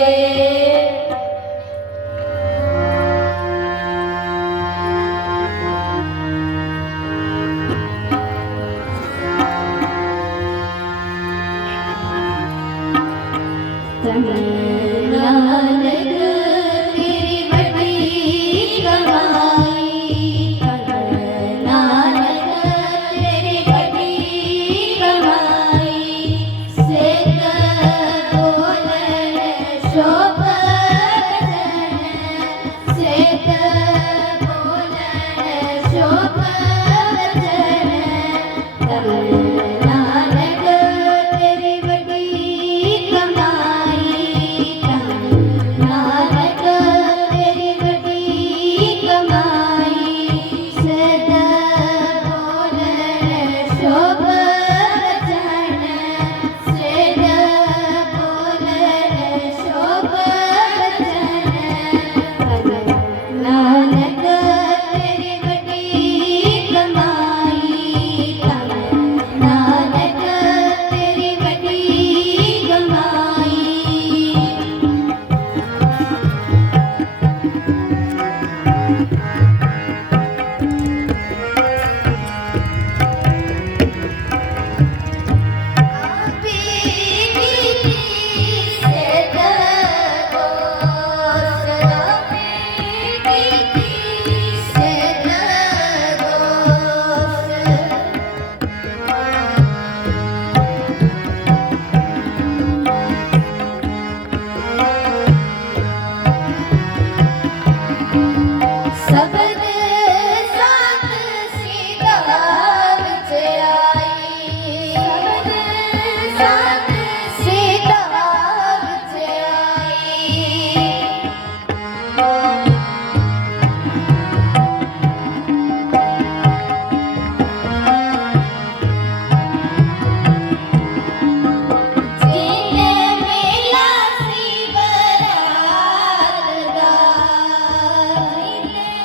la la Chetana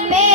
man.